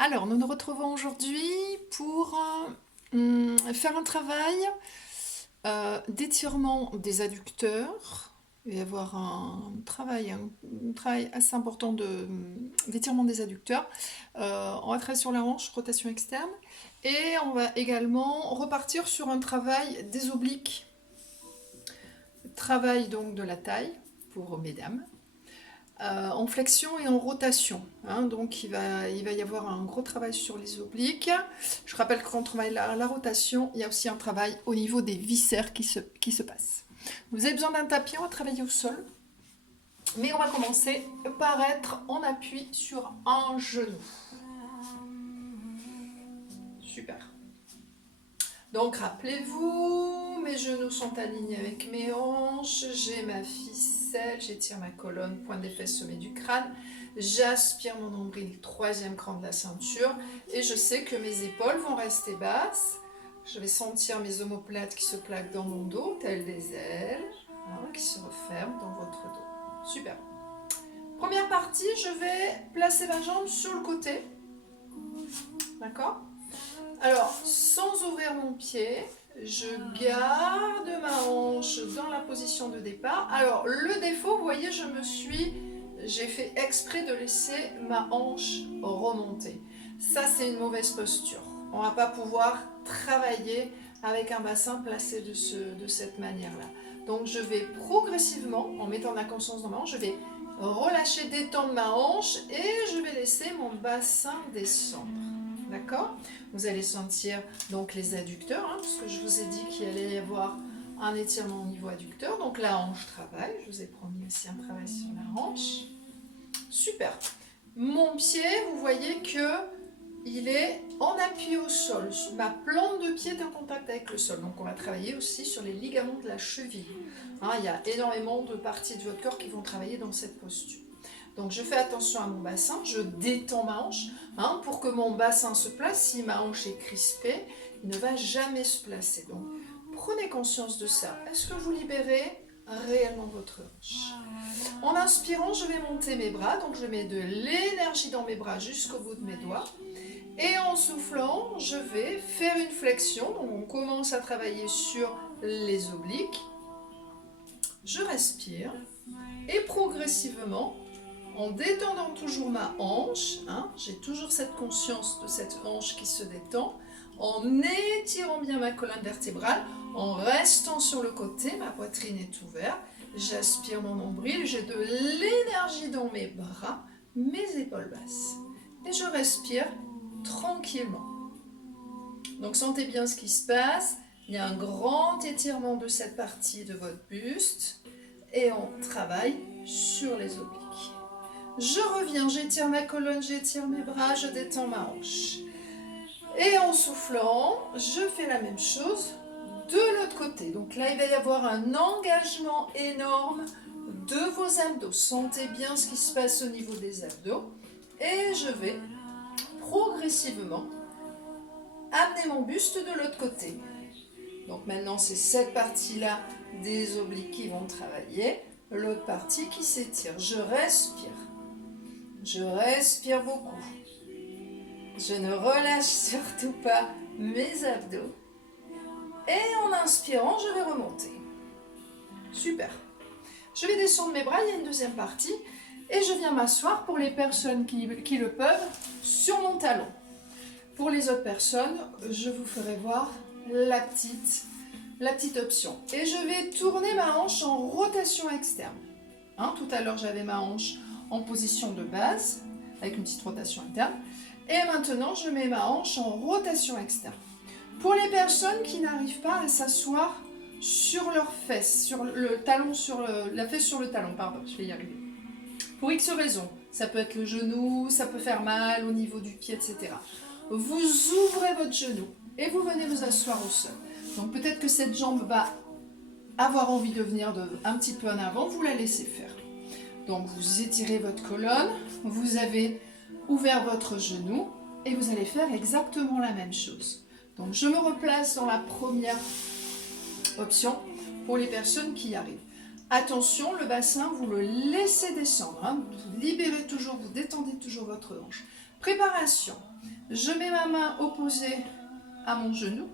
Alors, nous nous retrouvons aujourd'hui pour faire un travail d'étirement des adducteurs. Il va y avoir un travail assez important d'étirement des adducteurs. On va travailler sur la hanche, rotation externe. Et on va également repartir sur un travail des obliques. Travail donc de la taille pour mesdames. En flexion et en rotation, hein, donc il va y avoir un gros travail sur les obliques. Je rappelle que quand on travaille la rotation, il y a aussi un travail au niveau des viscères qui se passe. Vous avez besoin d'un tapis, on va travailler au sol, mais on va commencer par être en appui sur un genou. Super. Donc rappelez-vous, mes genoux sont alignés avec mes hanches, j'ai ma ficelle, j'étire ma colonne, pointe des fesses, sommet du crâne, j'aspire mon nombril, troisième cran de la ceinture, et je sais que mes épaules vont rester basses. Je vais sentir mes omoplates qui se plaquent dans mon dos, telles des ailes, hein, qui se referment dans votre dos. Super. Première partie, je vais placer ma jambe sur le côté. D'accord ? Alors, sans ouvrir mon pied, je garde ma hanche dans la position de départ. Alors, le défaut, vous voyez, j'ai fait exprès de laisser ma hanche remonter. Ça, c'est une mauvaise posture. On ne va pas pouvoir travailler avec un bassin placé de cette manière-là. Donc, je vais progressivement, en mettant de la conscience dans ma hanche, je vais relâcher, détendre ma hanche et je vais laisser mon bassin descendre. D'accord ? Vous allez sentir donc les adducteurs, hein, parce que je vous ai dit qu'il allait y avoir un étirement au niveau adducteur. Donc la hanche travaille, je vous ai promis aussi un travail sur la hanche. Super. Mon pied, vous voyez que il est en appui au sol. Ma plante de pied est en contact avec le sol. Donc on va travailler aussi sur les ligaments de la cheville. Hein, il y a énormément de parties de votre corps qui vont travailler dans cette posture. Donc je fais attention à mon bassin, je détends ma hanche, hein, pour que mon bassin se place. Si ma hanche est crispée, il ne va jamais se placer. Donc prenez conscience de ça. Est-ce que vous libérez réellement votre hanche? En inspirant, je vais monter mes bras, donc je mets de l'énergie dans mes bras jusqu'au bout de mes doigts. Et en soufflant, je vais faire une flexion. Donc on commence à travailler sur les obliques. Je respire et progressivement, en détendant toujours ma hanche, hein, j'ai toujours cette conscience de cette hanche qui se détend, en étirant bien ma colonne vertébrale, en restant sur le côté, ma poitrine est ouverte, j'aspire mon nombril, j'ai de l'énergie dans mes bras, mes épaules basses. Et je respire tranquillement. Donc sentez bien ce qui se passe, il y a un grand étirement de cette partie de votre buste, et on travaille sur les obliques. Je reviens, j'étire ma colonne, j'étire mes bras, je détends ma hanche. Et en soufflant, je fais la même chose de l'autre côté. Donc là, il va y avoir un engagement énorme de vos abdos. Sentez bien ce qui se passe au niveau des abdos. Et je vais progressivement amener mon buste de l'autre côté. Donc maintenant, c'est cette partie-là des obliques qui vont travailler. L'autre partie qui s'étire. Je respire. Je respire beaucoup. Je ne relâche surtout pas mes abdos. Et en inspirant, je vais remonter. Super. Je vais descendre mes bras, il y a une deuxième partie. Et je viens m'asseoir pour les personnes qui le peuvent sur mon talon. Pour les autres personnes, je vous ferai voir la petite option. Et je vais tourner ma hanche en rotation externe. Hein, tout à l'heure, j'avais ma hanche en position de base, avec une petite rotation interne. Et maintenant, je mets ma hanche en rotation externe. Pour les personnes qui n'arrivent pas à s'asseoir sur leurs fesses, sur le talon, la fesse sur le talon, pardon, je vais y arriver. Pour X raisons, ça peut être le genou, ça peut faire mal au niveau du pied, etc. Vous ouvrez votre genou et vous venez vous asseoir au sol. Donc peut-être que cette jambe va avoir envie de venir un petit peu en avant, vous la laissez faire. Donc vous étirez votre colonne, vous avez ouvert votre genou et vous allez faire exactement la même chose. Donc je me replace dans la première option pour les personnes qui y arrivent. Attention, le bassin, vous le laissez descendre, hein. Vous libérez toujours, vous détendez toujours votre hanche. Préparation. Je mets ma main opposée à mon genou,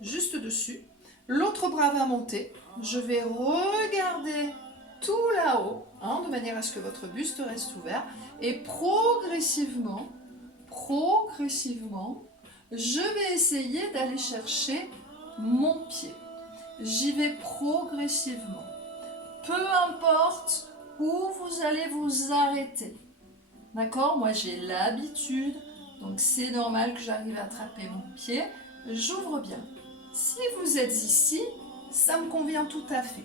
juste dessus. L'autre bras va monter. Je vais regarder tout là-haut, de manière à ce que votre buste reste ouvert. Et progressivement, je vais essayer d'aller chercher mon pied. J'y vais progressivement. Peu importe où vous allez vous arrêter. D'accord? Moi, j'ai l'habitude, donc c'est normal que j'arrive à attraper mon pied. J'ouvre bien. Si vous êtes ici, ça me convient tout à fait.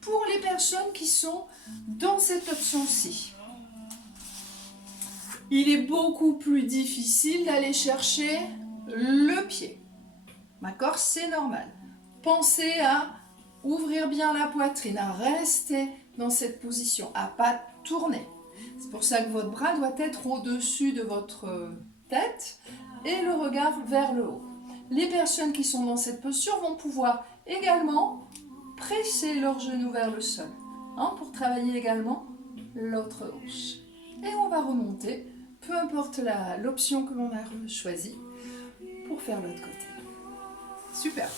Pour les personnes qui sont dans cette option-ci, il est beaucoup plus difficile d'aller chercher le pied. D'accord? C'est normal. Pensez à ouvrir bien la poitrine, à rester dans cette position, à pas tourner. C'est pour ça que votre bras doit être au-dessus de votre tête et le regard vers le haut. Les personnes qui sont dans cette posture vont pouvoir également presser leurs genoux vers le sol pour travailler également l'autre hanche. Et on va remonter, peu importe l'option que l'on a choisie, pour faire l'autre côté. Super.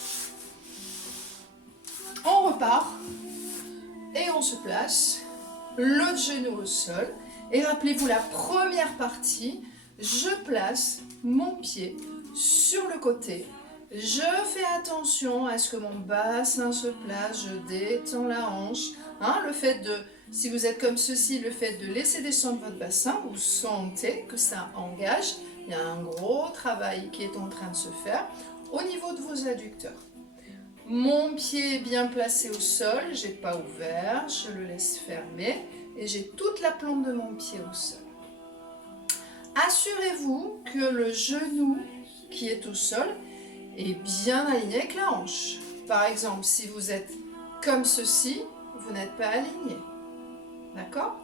On repart et on se place, l'autre genou au sol. Et rappelez-vous la première partie, je place mon pied sur le côté. Je fais attention à ce que mon bassin se place, je détends la hanche. Le fait de, si vous êtes comme ceci, le fait de laisser descendre votre bassin, vous sentez que ça engage. Il y a un gros travail qui est en train de se faire au niveau de vos adducteurs. Mon pied est bien placé au sol, je n'ai pas ouvert, je le laisse fermer et j'ai toute la plante de mon pied au sol. Assurez-vous que le genou qui est au sol est bien aligné avec la hanche. Par exemple, si vous êtes comme ceci, vous n'êtes pas aligné. D'accord?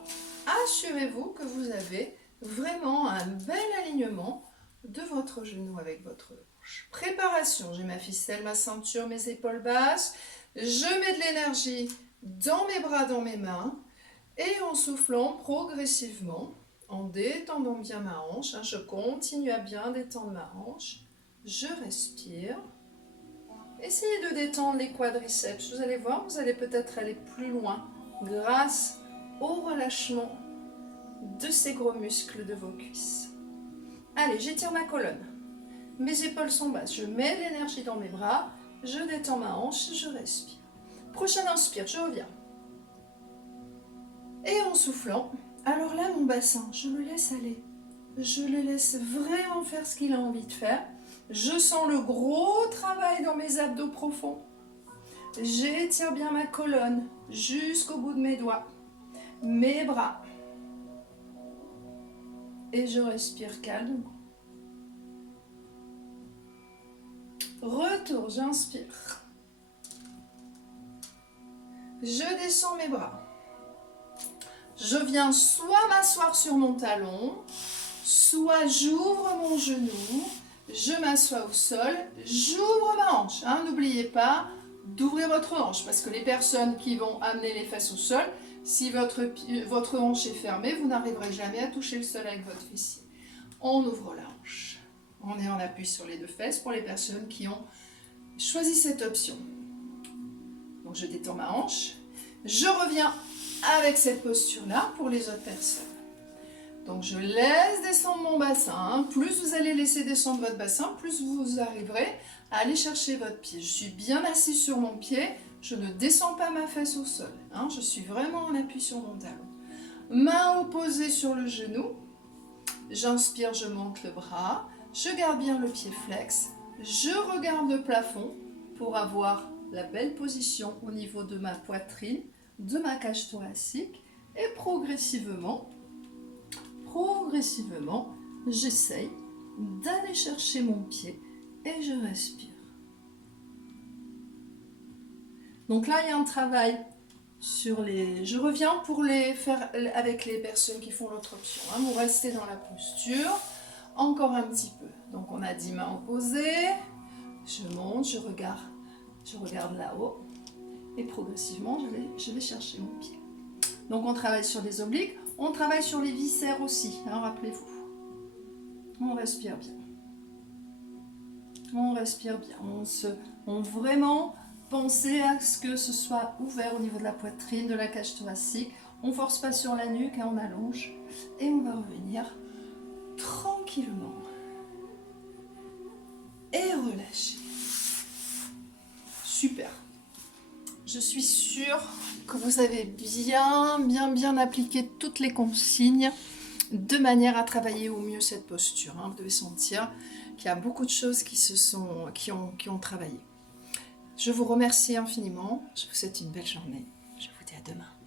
Assurez-vous que vous avez vraiment un bel alignement de votre genou avec votre hanche. Préparation, j'ai ma ficelle, ma ceinture, mes épaules basses. Je mets de l'énergie dans mes bras, dans mes mains. Et en soufflant progressivement, en détendant bien ma hanche, je continue à bien détendre ma hanche. Je respire. Essayez de détendre les quadriceps. Vous allez voir, vous allez peut-être aller plus loin grâce au relâchement de ces gros muscles de vos cuisses. Allez, j'étire ma colonne. Mes épaules sont basses. Je mets de l'énergie dans mes bras. Je détends ma hanche et je respire. Prochaine inspire, je reviens. Et en soufflant, alors là, mon bassin, je le laisse aller. Je le laisse vraiment faire ce qu'il a envie de faire. Je sens le gros travail dans mes abdos profonds. J'étire bien ma colonne jusqu'au bout de mes doigts, mes bras. Et je respire calmement. Retour, j'inspire. Je descends mes bras. Je viens soit m'asseoir sur mon talon, soit j'ouvre mon genou, je m'assois au sol, j'ouvre ma hanche. N'oubliez pas d'ouvrir votre hanche, parce que les personnes qui vont amener les fesses au sol, si votre hanche est fermée, vous n'arriverez jamais à toucher le sol avec votre fessier. On ouvre la hanche. On est en appui sur les deux fesses pour les personnes qui ont choisi cette option. Donc je détends ma hanche, je reviens avec cette posture-là pour les autres personnes. Donc je laisse descendre mon bassin. Plus vous allez laisser descendre votre bassin, plus vous arriverez à aller chercher votre pied. Je suis bien assis sur mon pied, je ne descends pas ma fesse au sol. Je suis vraiment en appui sur mon talon. Main opposée sur le genou. J'inspire, je monte le bras. Je garde bien le pied flex. Je regarde le plafond pour avoir la belle position au niveau de ma poitrine, de ma cage thoracique. Et progressivement, j'essaye d'aller chercher mon pied et je respire. Donc là, il y a un travail sur les... Je reviens pour les faire avec les personnes qui font l'autre option. Vous restez dans la posture, encore un petit peu. Donc on a 10 mains opposées, je monte, je regarde là-haut et progressivement, je vais chercher mon pied. Donc on travaille sur les obliques. On travaille sur les viscères aussi, hein, rappelez-vous. On respire bien. On respire bien. On vraiment penser à ce que ce soit ouvert au niveau de la poitrine, de la cage thoracique. On ne force pas sur la nuque, hein, on allonge. Et on va revenir tranquillement. Et relâcher. Super. Je suis sûre que vous avez bien appliqué toutes les consignes de manière à travailler au mieux cette posture. Hein. Vous devez sentir qu'il y a beaucoup de choses qui ont travaillé. Je vous remercie infiniment. Je vous souhaite une belle journée. Je vous dis à demain.